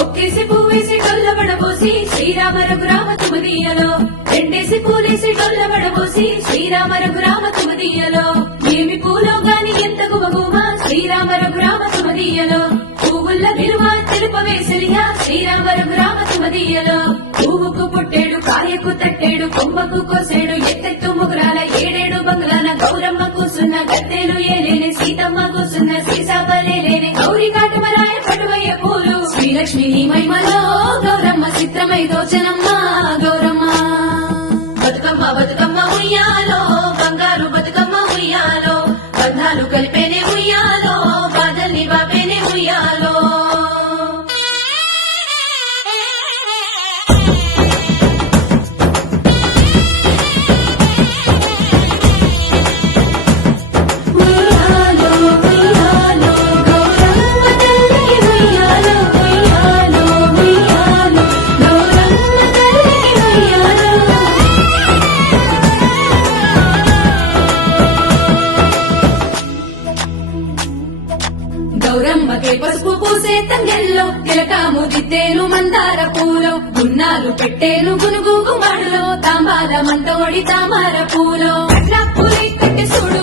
ఒక్కేసి పువ్వేసి డొల్లబడబోసి శ్రీరామ రఘురామ తుమదీయలో రెండేసి పూలేసి డొల్లబడబోసి శ్రీరామ రఘురామ తుమదీయలో ఏమి పూలో గాని ఎంత గుమగుమ శ్రీరామ రఘురామ తుమదీయలో పువ్వుల్ల విలువ తెలుపవేసలిగా శ్రీరామ రఘురామ తుమదీయలో పువ్వుకు పుట్టేడు కాయకు తట్టేడు కొమ్మకు కోసేడు ఎత్తెత్తు ముగురాల ఏడేడు బంగ్లాల గౌరమ్మ కూసున్న గద్దెలు ఏలేని సీతమ్మ కూసున్న సీసాబలేని గౌరీ కాటమరాయ పటువయ్య పూలు శ్రీలక్ష్మి మహిమలో గౌరమ్మ చిత్రమై దోచనమ్మ గౌరమ్మ బతుకమ్మ బతుకమ్మ ఉయ్యాలో బంగారు బతుకమ్మ ఉయ్యాలో బంధాలు కలిపేనే ఉయ్యాలో బాధల్ని బాపేనే ఉయ్యాలో గౌరమ్మకే పసుపు పూసే తంగెల్లో గిలకాము దిద్దేను మందార పూలో గున్నాలు పెట్టేను గునుగు గుమాడులో తాంబాల మంటోడి తామర పూలో అట్లా పూలి కట్టి చూడు